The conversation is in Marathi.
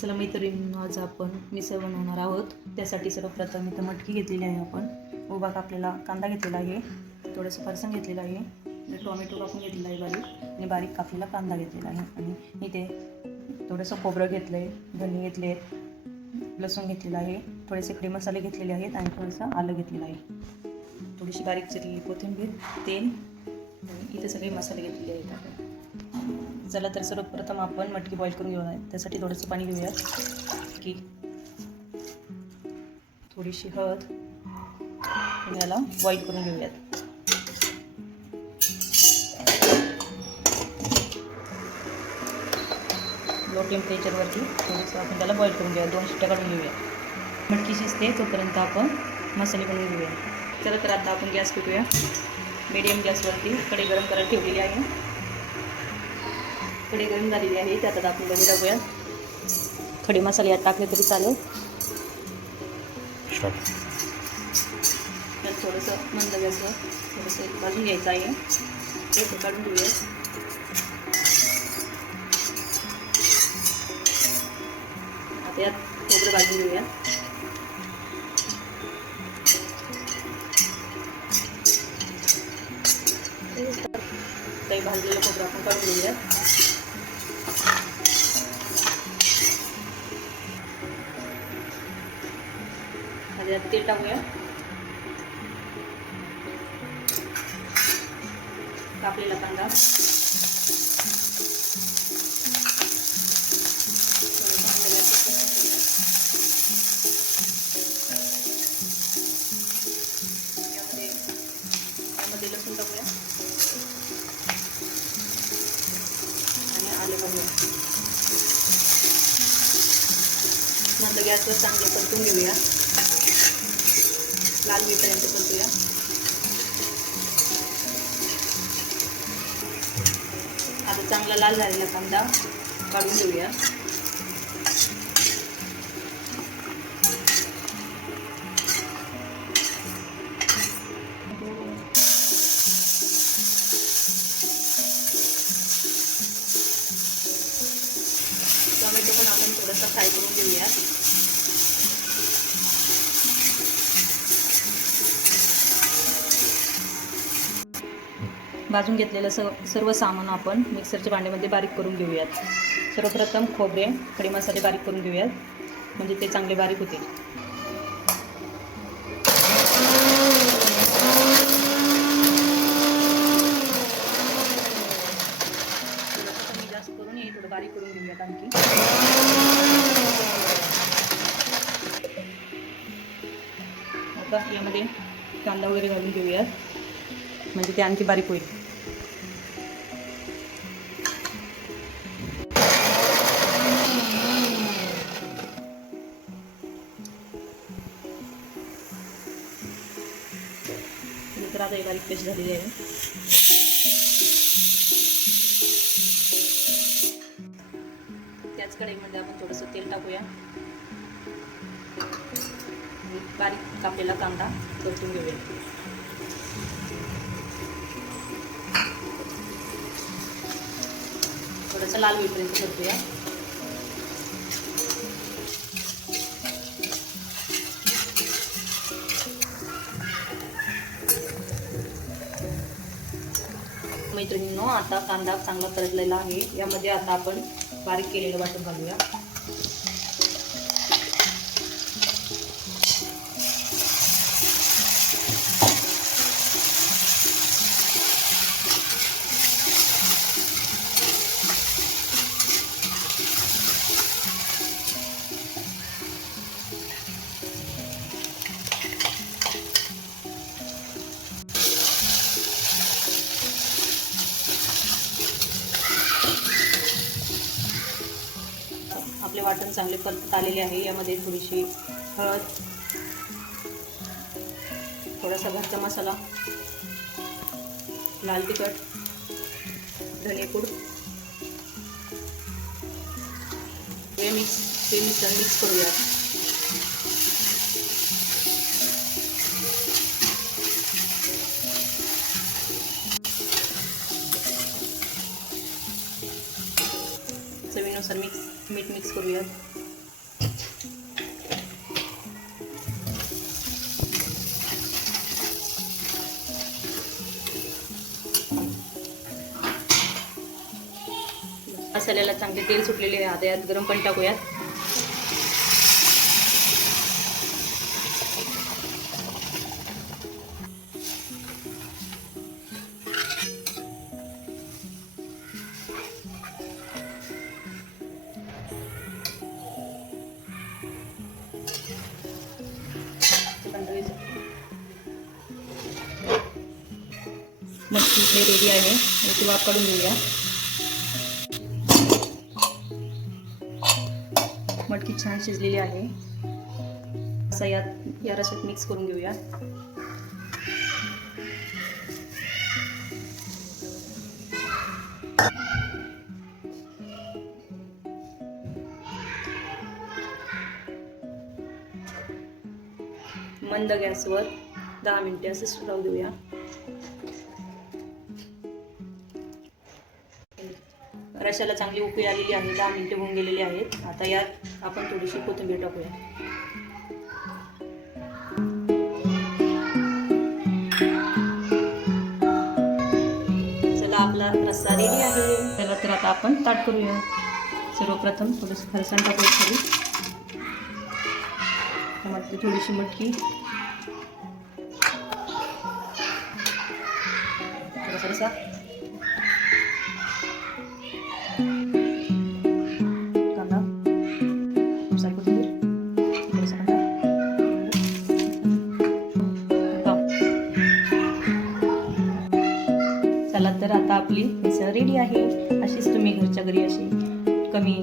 चला मैत्रिणींनो, आज आपण मिसळ बनवणार आहोत. त्यासाठी सर्वप्रथम इथं मटकी घेतलेली आहे, आपण उभा कापलेला कांदा घेतलेला आहे, थोडंसं फरसाण घेतलेलं आहे, टोमॅटो कापून घेतलेला आहे आणि बारीक कापलेला कांदा घेतलेला आहे. आणि इथे थोडंसं खोबरं घेतलं आहे, धने घेतले आहेत, लसूण घेतलेला आहे, थोडेसे खडे मसाले घेतलेले आहेत आणि थोडंसं आलं घेतलेलं आहे, थोडीशी बारीक चिरलेली कोथिंबीर, तेल आणि इथे सगळे मसाले घेतलेले आहेत आपण. चला तर सर्वप्रथम आपण मटकी बॉईल करून घेऊया. त्यासाठी थोडंसं पाणी घेऊयात की थोडीशी हळद आणि याला बॉईल करून घेऊयात. लो टेम्परेचरवरती थोडंसं आपण त्याला बॉईल करून घेऊया. 2 शिट्ट्या काढून घेऊया. मटकी शिजते तोपर्यंत आपण मसाले बनवून घेऊया. चला तर आता आपण गॅस पेटूया. मीडियम गॅसवरती कढई गरम करायला ठेवलेली आहे. कढई गरम झालेली आहे, त्यात आता आपण दही टाकूया. खडे मसाले यात टाकले तरी चालेल. त्यात थोडंसं मंद गॅसवर थोडंसं भाजून घ्यायचं आहे. ते काढून घेऊया. आता यात खोबरं भाजून घेऊया. काही भाजलेलं खोबरं आपण काढून घेऊया. आता यात तेल टाकूया. कापलेला कांदा, यामध्ये लसूण टाकूया आणि आले टाकूया. नंतर गॅसवर चांगले परतून घेऊया. लाल होईपर्यंत परतूया. आता चांगला लाल झालेला कांदा काढून घेऊया. टोमॅटो पण आपण थोडासा फ्राय करून घेऊया. भाजून घेतलेलं सर्व सामान आपण मिक्सरच्या भांड्यामध्ये बारीक करून घेऊयात. सर्वप्रथम खोबरे, खडे मसाले बारीक करून घेऊयात, म्हणजे ते चांगले बारीक होतील. कमी जास्त करून हे थोडं बारीक करून घेऊयात आणखी. आता यामध्ये कांदा वगैरे घालून घेऊयात, म्हणजे ते आणखी बारीक होईल. तर आता ही बारीक पेस्ट झालेली आहे. त्याच कढईमध्ये आपण थोडंसं तेल टाकूया. बारीक कापलेला कांदा परतून घेऊया. थोडंसं लाल होईपर्यंत परतूया. मैत्रिणींनो, आता कांदा चांगला परतलेला आहे. यामध्ये आता आपण बारीक केलेलं वाटण घालूया. आपले वाटण चांगले परतत आलेले आहे. यामध्ये थोडीशी हळद, थोडासा घरचा मसाला, लाल तिखट, धनेपूड, हे मिश्रण मिक्स करूया. चवीनुसार मीठ मिक्स करूयात. मसाल्याला चांगले तेल सुटलेले आहे. आता यात गरम पाणी टाकूयात. मच्छी इकडे रेडी आहे. याची वाफ काढून घेऊया. मटकी छान शिजलेली आहे. असं या रसात मिक्स करून घेऊया. मंद गॅसवर 10 मिनिटे असं राहू देऊया. रशाला चांगली उकळी आलेली आहे. 10 मिनिटे होऊन गेलेली आहेत. आता यात आपण थोडीशी कोथिंबीर टाकूया. चला आपला रस्सा रेडी आहे. चला तर आता आपण ताट करूया. सर्वप्रथम थोडंसं फरसाण टाकूया खाली. त्यामध्ये थोडीशी मटकी, थोडासा रस्सा, कांदा, सारी कोथिंबीर, थोडासा कांदा. चला तर आता आपली मिसळ रेडी आहे. अशीच तुम्ही घरच्या घरी अशी कमी